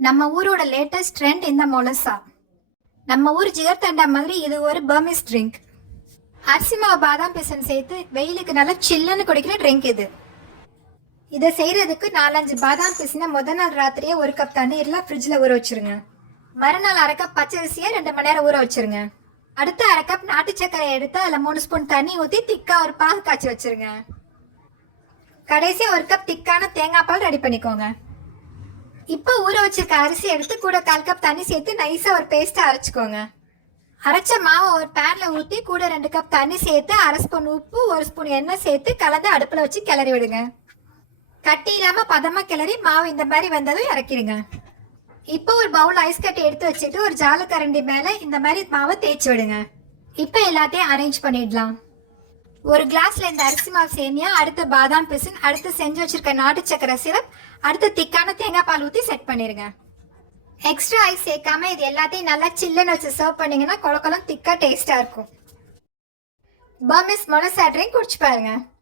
நம்ம ஊரோட latest trend இந்த மொலசா. நம்ம ஊர் ஜிகர்தண்டா மாதிரி இது ஒரு பர்மிஸ் ட்ரிங்க். அரிசி மாவு பாதாம் பிசன் சேர்த்து வெயிலுக்கு நல்லா சில்லுன்னு குடிக்கிற ட்ரிங்க் இது. இதை செய்யறதுக்கு 4-5 பாதாம் பிசினை முதல் நாள் ராத்திரியே 1 கப் தண்ணீர்ல ஃப்ரிட்ஜில் ஊற வச்சிருங்க. மறுநாள் 1/2 கப் பச்சரிசியை 2 மணி நேரம் ஊற வச்சிருங்க. அடுத்து 1/2 கப் நாட்டு சர்க்கரை எடுத்து அதில் 3 ஸ்பூன் தண்ணி ஊற்றி திக்கா ஒரு பால் காய்ச்சி வச்சிருங்க. கடைசியாக 1 கப் திக்கான தேங்காய் பால் ரெடி பண்ணிக்கோங்க. இப்போ ஊற வச்சிருக்க அரிசி எடுத்து கூட 1/4 கப் தண்ணி சேர்த்து நைஸா ஒரு பேஸ்டா அரைச்சுக்கோங்க. அரைச்ச மாவை ஒரு பேன்ல ஊற்றி கூட 2 கப் தண்ணி சேர்த்து 1/2 ஸ்பூன் உப்பு 1 ஸ்பூன் எண்ணெய் சேர்த்து கலந்து அடுப்புல வச்சு கிளறி விடுங்க. கட்டி இல்லாம பதமா கிளறி மாவு இந்த மாதிரி வந்ததும் இறக்கிடுங்க. இப்போ ஒரு பவுல் ஐஸ் கட்டி எடுத்து வச்சுட்டு ஒரு ஜால கரண்டி மேல இந்த மாதிரி மாவை தேய்ச்சி விடுங்க. இப்போ எல்லாத்தையும் அரேஞ்ச் பண்ணிடலாம். ஒரு கிளாஸ்ல இந்த அரிசி மாவு சேமியா, அடுத்து பாதாம் பிசின், அடுத்து செஞ்சு வச்சிருக்க நாட்டு சக்கரை சிரப், அடுத்து திக்கான தேங்காய் பால் ஊற்றி செட் பண்ணிருங்க. எக்ஸ்ட்ரா ஐஸ் சேர்க்காம இது எல்லாத்தையும் நல்லா சில்லுன்னு வச்சு சர்வ் பண்ணீங்கன்னா கொல கொலம் திக்கா டேஸ்டா இருக்கும். பர்மிஸ் மொலசா ட்ரிங்க் குடிச்சு பாருங்க.